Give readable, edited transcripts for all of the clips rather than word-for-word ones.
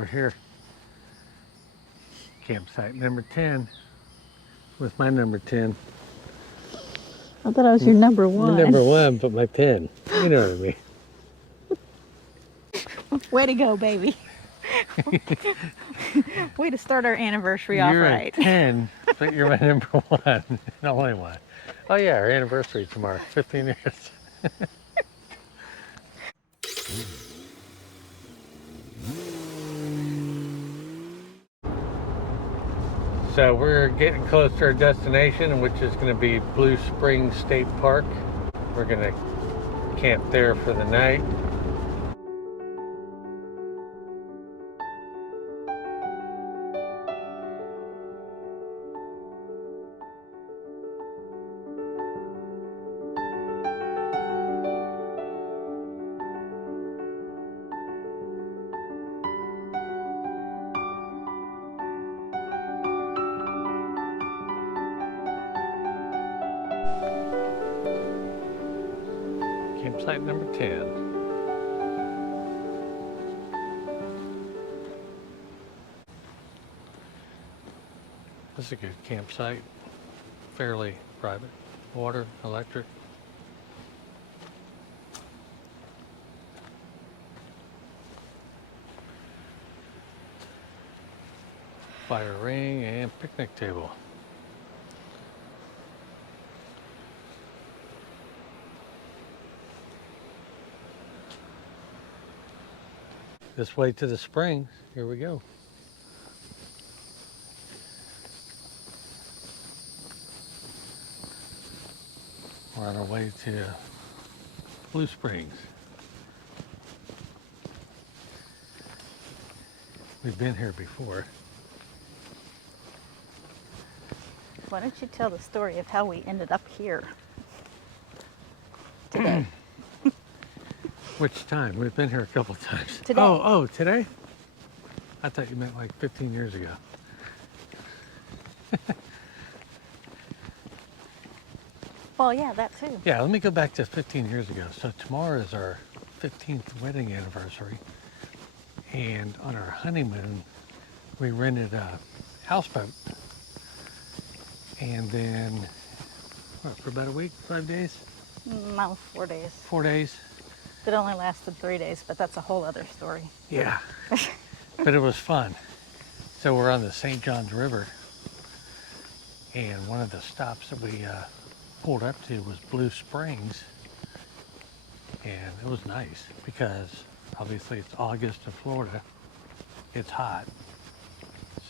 We're here. Campsite number 10 with my number 10. I thought I was your number one. My number 1, but my 10. You know what I mean. Way to go, baby. Way to start our anniversary off right. You're a 10, but you're my number 1. And only one. Oh yeah, our anniversary tomorrow. 15 years. So we're getting close to our destination, which is going to be Blue Springs State Park. We're going to camp there for the night. Campsite number 10. This is a good campsite, fairly private. Water, electric. Fire ring and picnic table. This way to the springs. Here we go. We're on our way to Blue Springs. We've been here before. Why don't you tell the story of how we ended up here today? Which time? We've been here a couple times. Today. Oh, today? I thought you meant like 15 years ago. Well, yeah, that too. Yeah, let me go back to 15 years ago. So tomorrow is our 15th wedding anniversary. And on our honeymoon, we rented a houseboat. And then, what, for about a week, 5 days? No, 4 days. 4 days. It only lasted 3 days, but that's a whole other story. Yeah, but it was fun. So we're on the St. Johns River, and one of the stops that we pulled up to was Blue Springs, and it was nice because obviously it's August in Florida, it's hot.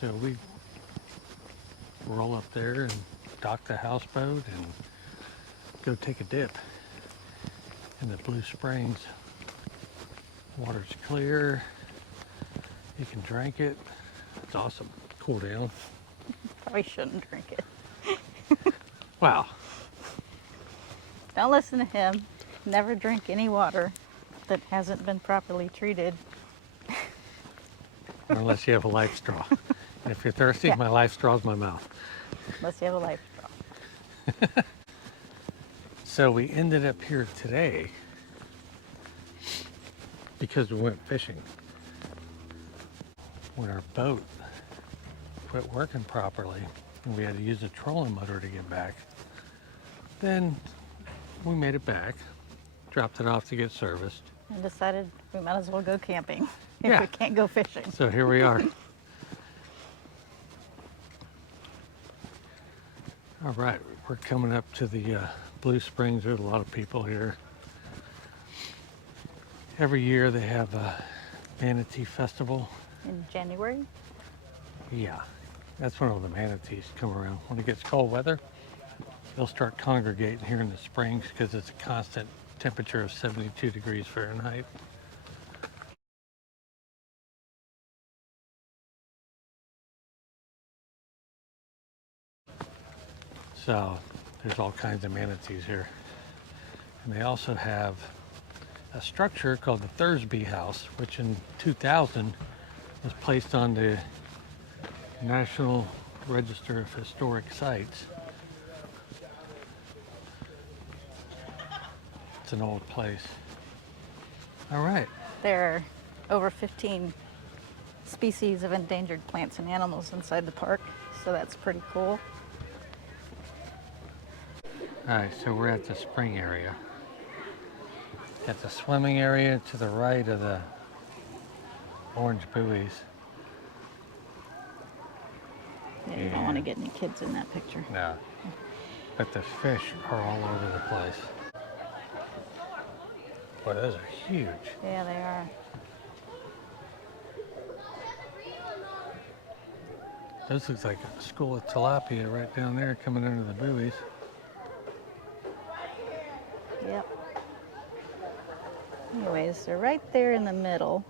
So we roll up there and dock the houseboat and go take a dip in the Blue Springs. Water's clear. You can drink it. It's awesome. Cool down. Probably shouldn't drink it. Wow. Don't listen to him. Never drink any water that hasn't been properly treated. Unless you have a life straw. And if you're thirsty, Yeah. my life straw is my mouth. Unless you have a life straw. So we ended up here today because we went fishing. When our boat quit working properly and we had to use a trolling motor to get back, then we made it back, dropped it off to get serviced. And decided we might as well go camping if Yeah. we can't go fishing. So here we are. All right, we're coming up to the Blue Springs. There's a lot of people here. Every year they have a manatee festival. In January? Yeah, that's when all the manatees come around. When it gets cold weather, they'll start congregating here in the springs because it's a constant temperature of 72 degrees Fahrenheit. So there's all kinds of manatees here. And they also have a structure called the Thursby House, which in 2000 was placed on the National Register of Historic Sites. It's an old place. All right. There are over 15 species of endangered plants and animals inside the park, so that's pretty cool. Alright, so we're at the spring area. Got the swimming area to the right of the orange buoys. Yeah, you don't want to get any kids in that picture. No. But the fish are all over the place. Boy, those are huge. Yeah, they are. Those looks like a school of tilapia right down there coming under the buoys. Yep. Anyways, they're right there in the middle.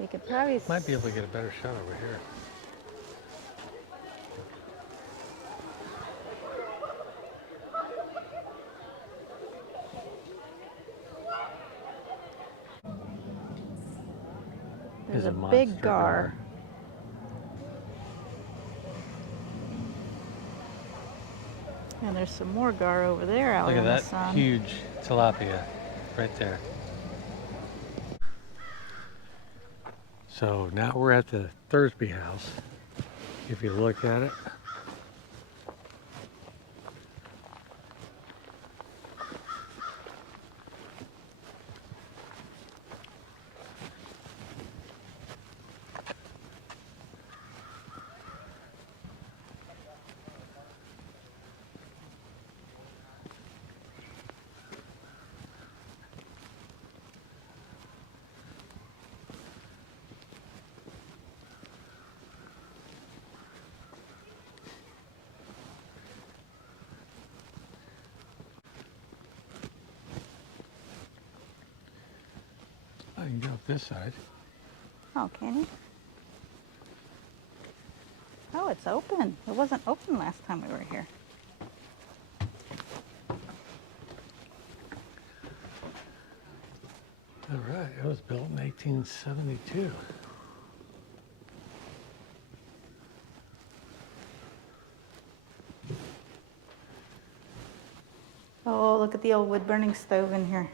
You could probably Might be able to get a better shot over here. There's a monster big gar. And there's some more gar over there out Look in at the that sun. huge tilapia right there. So now we're at the Thursby House. If you look at it, I can go up this side. Oh, can you? Oh, it's open. It wasn't open last time we were here. All right, it was built in 1872. Oh, look at the old wood burning stove in here.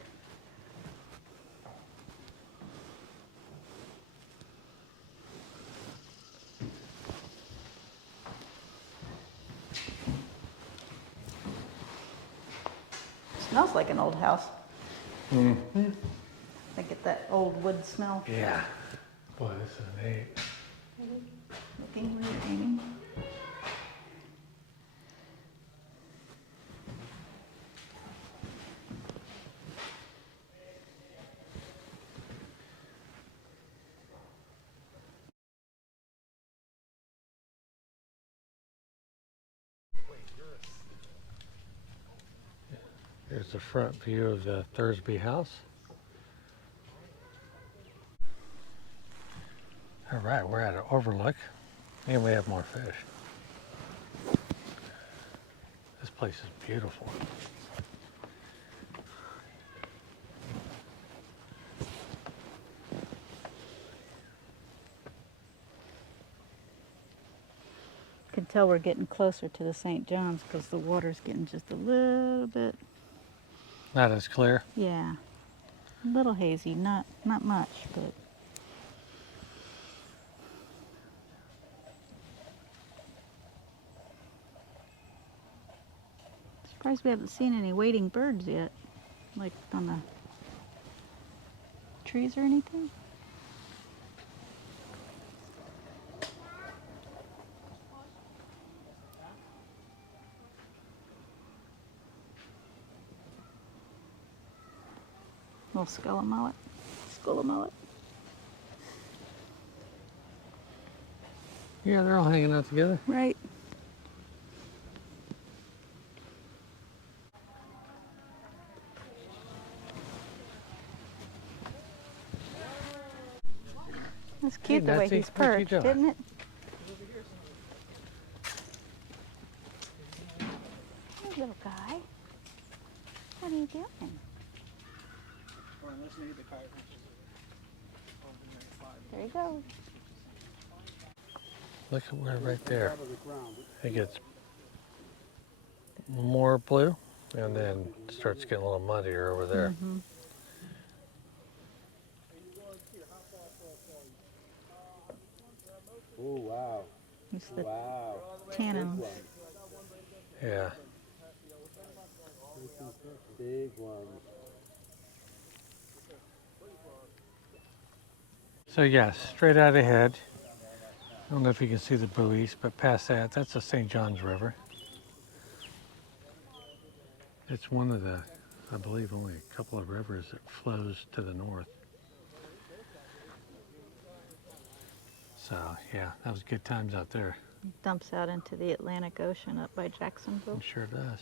Smells like an old house. Mm-hmm. I get that old wood smell. Yeah. Boy, this is neat. Looking where you're aiming. Here's the front view of the Thursby House. All right, we're at an overlook, and we have more fish. This place is beautiful. You can tell we're getting closer to the St. John's because the water's getting just a little bit, Not as clear. yeah, a little hazy, not much, but surprised we haven't seen any wading birds yet, like on the trees or anything. Little scullumullet. Scullumullet. Yeah, they're all hanging out together. Right. That's cute the way Nancy, he's what you perched, doing? isn't it? Hey, little guy. What are you doing? There you go. Look at where right there. It gets more blue and then starts getting a little muddier over there. Oh, wow. It's the Wow. tannins. Yeah. Big ones. So yeah, straight out ahead. I don't know if you can see the buoys, but past that, that's the St. John's River. It's one of the, I believe, only a couple of rivers that flows to the north. So yeah, that was good times out there. It dumps out into the Atlantic Ocean up by Jacksonville. It sure does.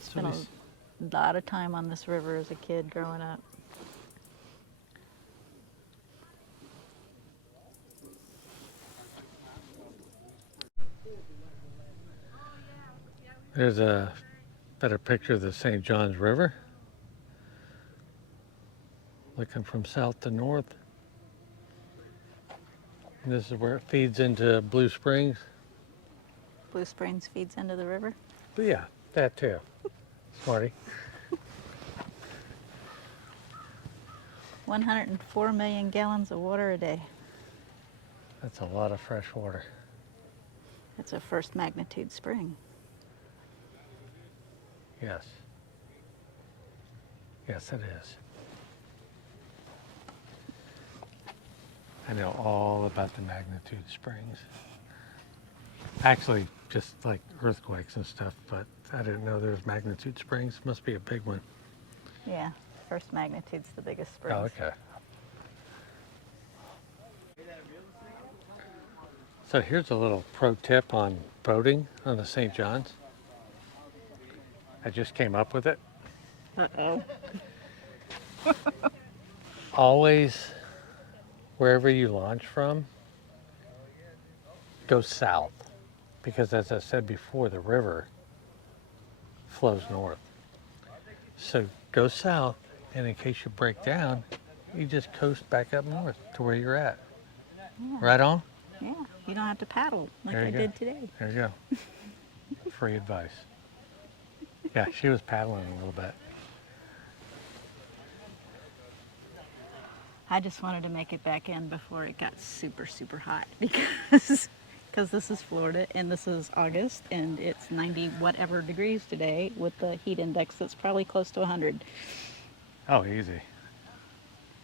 Spent a lot of time on this river as a kid growing up. There's a better picture of the St. John's River. Looking from south to north. And this is where it feeds into Blue Springs. Blue Springs feeds into the river. But yeah, that too. Smarty. 104 million gallons of water a day. That's a lot of fresh water. It's a first magnitude spring. Yes. Yes, it is. I know all about the magnitude springs. Actually, just like earthquakes and stuff, but I didn't know there was magnitude springs. Must be a big one. Yeah, first magnitude's the biggest spring. Oh, okay. So here's a little pro tip on boating on the St. John's. I just came up with it. Uh-oh. Always, wherever you launch from, go south. Because as I said before, the river flows north. So go south, and in case you break down, you just coast back up north to where you're at. Yeah. Right on? Yeah, you don't have to paddle like There you I go. did today. There you go. Free advice. Yeah, she was paddling a little bit. I just wanted to make it back in before it got super, super hot because this is Florida and this is August and it's 90 whatever degrees today with the heat index that's probably close to 100. Oh, easy.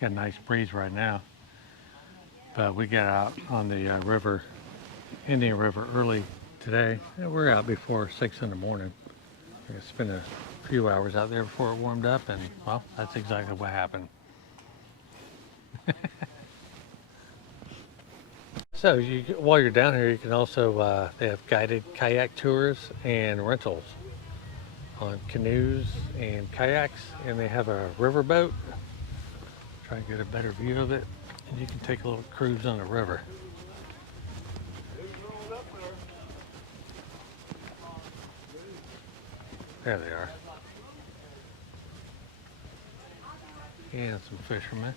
Got a nice breeze right now. But we got out on the river, Indian River early today. And we're out before 6 in the morning. We spent a few hours out there before it warmed up and, well, that's exactly what happened. So while you're down here, you can also, they have guided kayak tours and rentals on canoes and kayaks, and they have a river boat. Try and get a better view of it, and you can take a little cruise on the river. There they are. And some fishermen.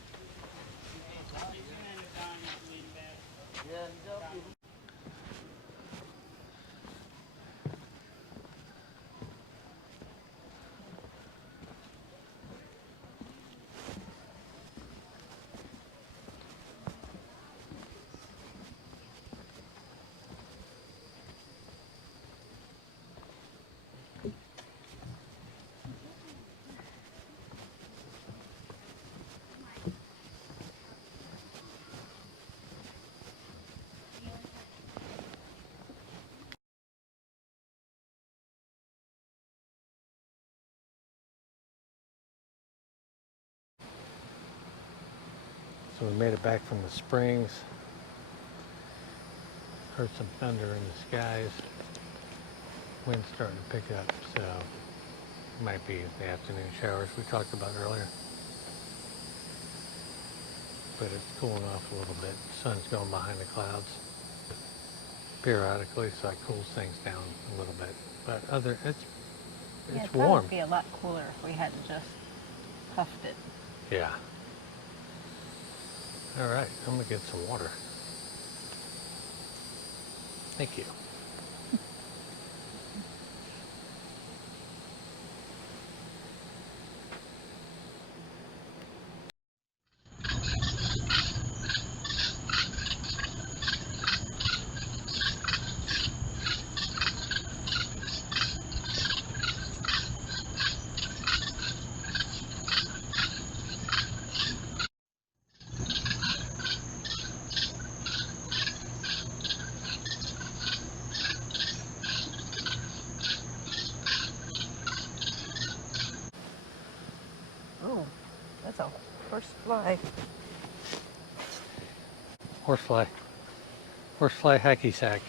So we made it back from the springs. Heard some thunder in the skies. Wind's starting to pick up, so it might be the afternoon showers we talked about earlier. But it's cooling off a little bit. The sun's going behind the clouds periodically, so that cools things down a little bit. But it's warm. It would be a lot cooler if we hadn't just puffed it. Yeah. All right, I'm gonna get some water. Thank you. Horsefly. Horsefly. Horsefly hacky sack.